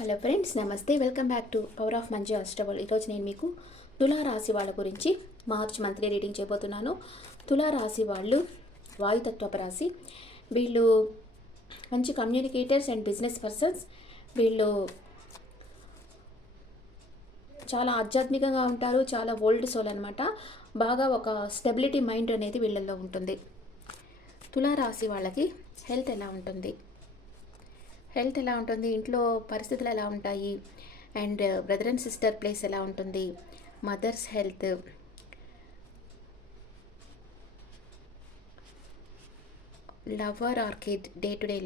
Hello friends, నమస్తే. Welcome back to power of Manju అస్ట్రావల్. ఈరోజు నేను మీకు తులారాశి వాళ్ళ గురించి మార్చ్ మంత్లీ రీడింగ్ చేయబోతున్నాను. తులారాశి వాళ్ళు వాయుతత్వపు రాశి. వీళ్ళు మంచి కమ్యూనికేటర్స్ అండ్ బిజినెస్ పర్సన్స్. వీళ్ళు చాలా ఆధ్యాత్మికంగా ఉంటారు. చాలా ఓల్డ్ సోల్ అనమాట. బాగా ఒక స్టెబిలిటీ మైండ్ అనేది వీళ్ళల్లో ఉంటుంది. తులారాశి వాళ్ళకి హెల్త్ ఎలా ఉంటుంది, ఇంట్లో పరిస్థితులు ఎలా ఉంటాయి, and brother and sister place ఎలా ఉంటుంది, mother's health, lover or kid, day to day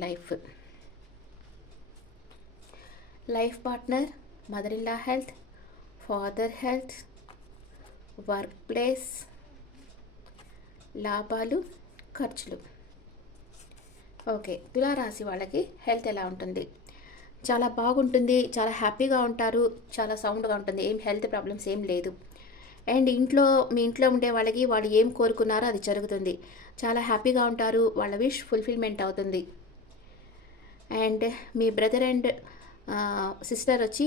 life partner, mother in law health, father health, work place, లాభాలు, ఖర్చులు. ఓకే, తులారాశి వాళ్ళకి హెల్త్ ఎలా ఉంటుంది? చాలా బాగుంటుంది. చాలా హ్యాపీగా ఉంటారు. చాలా సౌండ్గా ఉంటుంది. ఏం హెల్త్ ప్రాబ్లమ్స్ ఏం లేదు. అండ్ మీ ఇంట్లో ఉండే వాళ్ళకి వాళ్ళు ఏం కోరుకున్నారో అది జరుగుతుంది. చాలా హ్యాపీగా ఉంటారు. వాళ్ళ విష్ ఫుల్ఫిల్మెంట్ అవుతుంది. And me brother and sister వచ్చి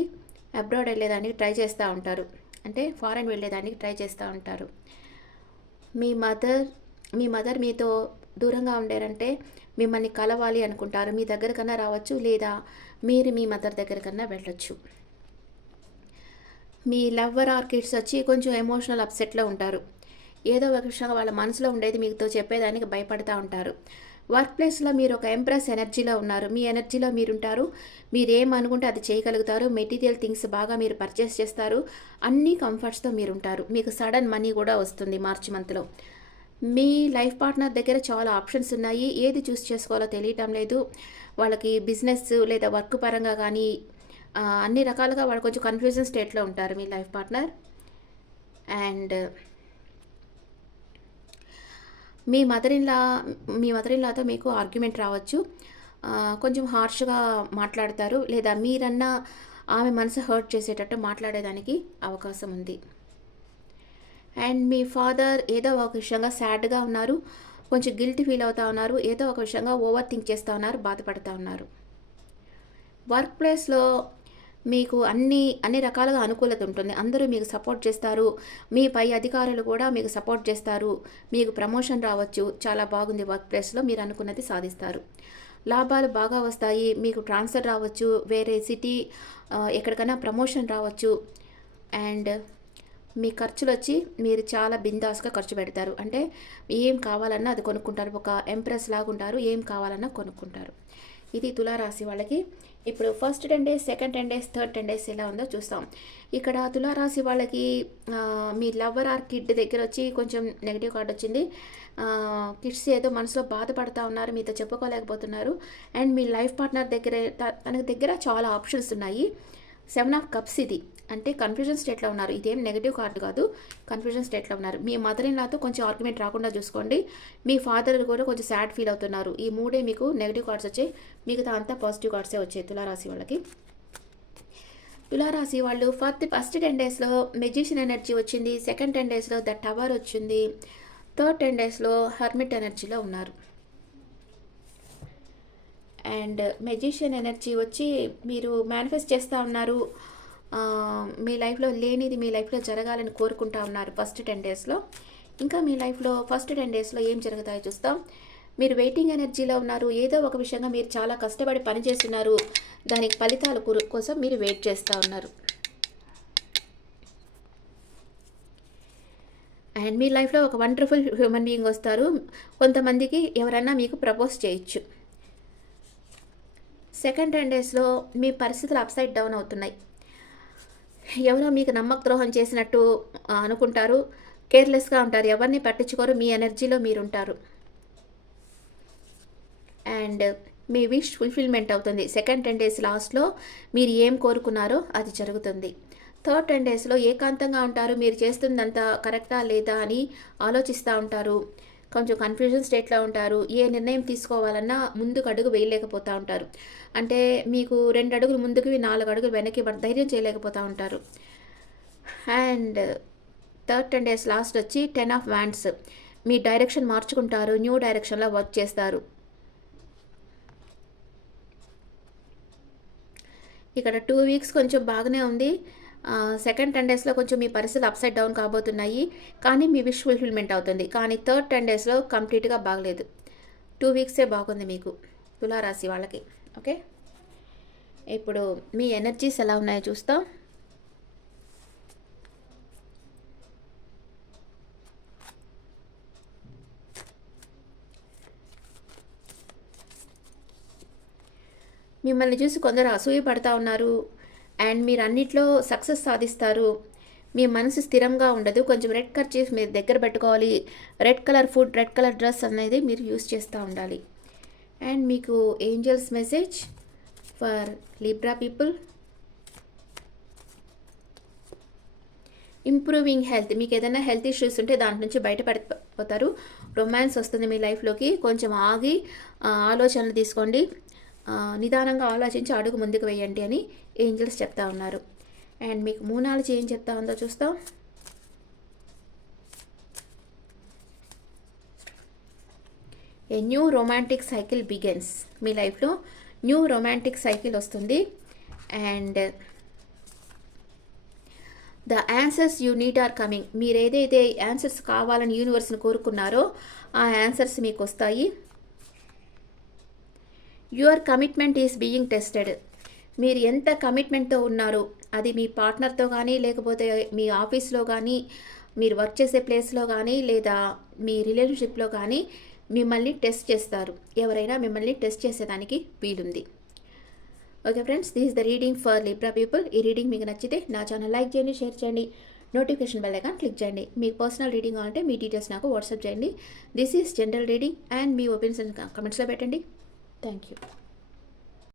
అబ్రాడ్ వెళ్ళేదానికి ట్రై చేస్తూ ఉంటారు. అంటే ఫారెన్ వెళ్ళేదానికి ట్రై చేస్తూ ఉంటారు. మీ మదర్ మీతో దూరంగా ఉండారంటే మిమ్మల్ని కలవాలి అనుకుంటారు. మీ దగ్గర కన్నా రావచ్చు, లేదా మీరు మీ మదర్ దగ్గర కన్నా వెళ్ళొచ్చు. మీ లవ్వర్ ఆర్ కిడ్స్ వచ్చి కొంచెం ఎమోషనల్ అప్సెట్లో ఉంటారు. ఏదో ఒక విషయంగా వాళ్ళ మనసులో ఉండేది మీతో చెప్పేదానికి భయపడుతూ ఉంటారు. వర్క్ ప్లేస్లో మీరు ఒక ఎంప్రెస్ ఎనర్జీలో ఉన్నారు. మీ ఎనర్జీలో మీరుంటారు. మీరు ఏమనుకుంటే అది చేయగలుగుతారు. మెటీరియల్ థింగ్స్ బాగా మీరు పర్చేస్ చేస్తారు. అన్ని కంఫర్ట్స్తో మీరుంటారు. మీకు సడన్ మనీ కూడా వస్తుంది మార్చి మంత్లో. మీ లైఫ్ పార్ట్నర్ దగ్గర చాలా ఆప్షన్స్ ఉన్నాయి. ఏది చూస్ చేసుకోవాలో తెలియటం లేదు. వాళ్ళకి బిజినెస్ లేదా వర్క్ పరంగా కానీ అన్ని రకాలుగా వాళ్ళు కొంచెం కన్ఫ్యూజన్ స్టేట్లో ఉంటారు మీ లైఫ్ పార్ట్నర్. అండ్ మీ మదర్ ఇన్ లాతో మీకు ఆర్గ్యుమెంట్ రావచ్చు. కొంచెం హార్ష్గా మాట్లాడతారు, లేదా మీరన్నా ఆమె మనసు హర్ట్ చేసేటట్టు మాట్లాడేదానికి అవకాశం ఉంది. అండ్ మీ ఫాదర్ ఏదో ఒక విషయంగా సాడ్గా ఉన్నారు. కొంచెం గిల్టీ ఫీల్ అవుతూ ఉన్నారు. ఏదో ఒక విషయంగా ఓవర్ థింక్ చేస్తూ ఉన్నారు, బాధపడుతూ ఉన్నారు. వర్క్ ప్లేస్లో మీకు అన్ని రకాలుగా అనుకూలత ఉంటుంది. అందరూ మీకు సపోర్ట్ చేస్తారు. మీ పై అధికారులు కూడా మీకు సపోర్ట్ చేస్తారు. మీకు ప్రమోషన్ రావచ్చు. చాలా బాగుంది. వర్క్ ప్లేస్లో మీరు అనుకున్నది సాధిస్తారు. లాభాలు బాగా వస్తాయి. మీకు ట్రాన్స్ఫర్ రావచ్చు, వేరే సిటీ ఎక్కడికైనా ప్రమోషన్ రావచ్చు. అండ్ మీ ఖర్చులు వచ్చి మీరు చాలా బిందాస్గా ఖర్చు పెడతారు. అంటే ఏం కావాలన్నా అది కొనుక్కుంటారు. ఒక ఎంప్రెస్ లాగా ఉంటారు. ఏం కావాలన్నా కొనుక్కుంటారు. ఇది తులారాశి వాళ్ళకి. ఇప్పుడు first 10 days, second 10 days, third 10 days ఎలా ఉందో చూస్తాం. ఇక్కడ తులారాశి వాళ్ళకి మీ లవర్ ఆర్ కిడ్ దగ్గర వచ్చి కొంచెం నెగిటివ్ కార్డ్ వచ్చింది. కిడ్స్ ఏదో మనసులో బాధపడుతూ ఉన్నారు, మీతో చెప్పుకోలేకపోతున్నారు. అండ్ మీ లైఫ్ పార్ట్నర్ తన దగ్గర చాలా ఆప్షన్స్ ఉన్నాయి. 7 of Cups ఇది. అంటే కన్ఫ్యూజన్ స్టేట్లో ఉన్నారు. ఇదేం నెగిటివ్ కార్డు కాదు, కన్ఫ్యూజన్ స్టేట్లో ఉన్నారు. మీ మదర్ ఇన్ లాతో కొంచెం ఆర్గ్యుమెంట్ రాకుండా చూసుకోండి. మీ ఫాదర్ కూడా కొంచెం సాడ్ ఫీల్ అవుతున్నారు. ఈ మూడే మీకు నెగిటివ్ కార్డ్స్ వచ్చాయి. మిగతా అంతా పాజిటివ్ కార్డ్సే వచ్చాయి తులారాశి వాళ్ళకి. తులారాశి వాళ్ళు ఫస్ట్ 10 daysలో మెజిషియన్ ఎనర్జీ వచ్చింది. సెకండ్ 10 daysలో ద టవర్ వచ్చింది. థర్డ్ 10 daysలో హర్మిట్ ఎనర్జీలో ఉన్నారు. అండ్ మెజిషియన్ ఎనర్జీ వచ్చి మీరు మేనిఫెస్ట్ చేస్తూ ఉన్నారు. మీ లైఫ్లో లేనిది మీ లైఫ్లో జరగాలని కోరుకుంటా ఉన్నారు ఫస్ట్ 10 daysలో. ఇంకా మీ లైఫ్లో ఫస్ట్ 10 daysలో ఏం జరుగుతాయో చూస్తాం. మీరు వెయిటింగ్ ఎనర్జీలో ఉన్నారు. ఏదో ఒక విషయంగా మీరు చాలా కష్టపడి పనిచేస్తున్నారు. దానికి ఫలితాల కోసం మీరు వెయిట్ చేస్తూ ఉన్నారు. అండ్ మీ లైఫ్లో ఒక వండర్ఫుల్ హ్యూమన్ బీయింగ్ వస్తారు. కొంతమందికి ఎవరైనా మీకు ప్రపోజ్ చేయొచ్చు. సెకండ్ 10 daysలో మీ పరిస్థితులు అప్సైడ్ డౌన్ అవుతున్నాయి. ఎవరో మీకు నమ్మక ద్రోహం చేసినట్టు అనుకుంటారు. కేర్లెస్గా ఉంటారు. ఎవరిని పట్టించుకోరు. మీ ఎనర్జీలో మీరుంటారు. అండ్ మీ విష్ ఫుల్ఫిల్మెంట్ అవుతుంది. సెకండ్ 10 days లాస్ట్లో మీరు ఏం కోరుకున్నారో అది జరుగుతుంది. థర్డ్ 10 daysలో ఏకాంతంగా ఉంటారు. మీరు చేస్తుందంతా కరెక్టా లేదా అని ఆలోచిస్తూ ఉంటారు. కొంచెం కన్ఫ్యూజన్ స్టేట్లో ఉంటారు. ఏ నిర్ణయం తీసుకోవాలన్నా ముందుకు అడుగు వేయలేకపోతూ ఉంటారు. అంటే మీకు 2 అడుగులు ముందుకు 4 అడుగులు వెనక్కి ధైర్యం చేయలేకపోతూ ఉంటారు. అండ్ థర్డ్ 10 days లాస్ట్ వచ్చి 10 of Wands. మీ డైరెక్షన్ మార్చుకుంటారు. న్యూ డైరెక్షన్లో వర్క్ చేస్తారు. ఇక్కడ 2 వీక్స్ కొంచెం బాగానే ఉంది. సెకండ్ 10 డేస్‌లో కొంచెం మీ పరిస్థితులు అప్‌సైడ్ డౌన్ కాబోతున్నాయి. కానీ మీ విష్ ఫుల్‌ఫిల్‌మెంట్ అవుతుంది. కానీ థర్డ్ 10 డేస్‌లో కంప్లీట్‌గా బాగలేదు. 2 వీక్సే బాగుంది మీకు తులారాశి వాళ్ళకి. ఓకే. ఇప్పుడు మీ ఎనర్జీస్ ఎలా ఉన్నాయో చూస్తాం. మిమ్మల్ని చూసి కొందరు అసూయ పడతా ఉన్నారు. అండ్ మీరు అన్నిట్లో సక్సెస్ సాధిస్తారు. మీ మనసు స్థిరంగా ఉండదు. కొంచెం రెడ్ కర్చీఫ్ మీరు దగ్గర పెట్టుకోవాలి. Red colour food, red colour dress అనేది మీరు యూస్ చేస్తూ ఉండాలి. అండ్ మీకు angels message for Libra people. Improving health. మీకు ఏదైనా హెల్త్ ఇష్యూస్ ఉంటే దాంట్ నుంచి బయటపడిపోతారు. రొమాన్స్ వస్తుంది మీ లైఫ్లోకి. కొంచెం ఆగి ఆలోచనలు తీసుకోండి. నిదానంగా ఆలోచించి అడుగు ముందుకు వేయండి అని ఏంజల్స్ చెప్తా ఉన్నారు. అండ్ మీకు మూనాలజీ ఏం చెప్తా ఉందో చూస్తాం. A new romantic cycle begins. మీ లైఫ్లో న్యూ రొమాంటిక్ సైకిల్ వస్తుంది. And the answers you need are coming. మీరు ఏదైతే ఆన్సర్స్ కావాలని యూనివర్స్ని కోరుకున్నారో ఆ ఆన్సర్స్ మీకు వస్తాయి. Your commitment is being tested. మీరు ఎంత కమిట్మెంట్తో ఉన్నారు, అది మీ పార్ట్నర్తో కానీ, లేకపోతే మీ ఆఫీస్లో కానీ, మీరు వర్క్ చేసే ప్లేస్లో కానీ, లేదా మీ రిలేషన్షిప్లో కానీ మిమ్మల్ని టెస్ట్ చేస్తారు. ఎవరైనా మిమ్మల్ని టెస్ట్ చేసేదానికి వీలుంది. Okay friends, this is the reading for Libra people. ఈ రీడింగ్ మీకు నచ్చితే నా ఛానల్ లైక్ చేయండి, షేర్ చేయండి, నోటిఫికేషన్ బెల్ ఐకాన్ క్లిక్ చేయండి. మీకు పర్సనల్ రీడింగ్ కావాలంటే మీ డీటెయిల్స్ నాకు వాట్సాప్ చేయండి. This is general reading and మీ ఒపీనియన్స్ కమెంట్స్లో పెట్టండి. Thank you.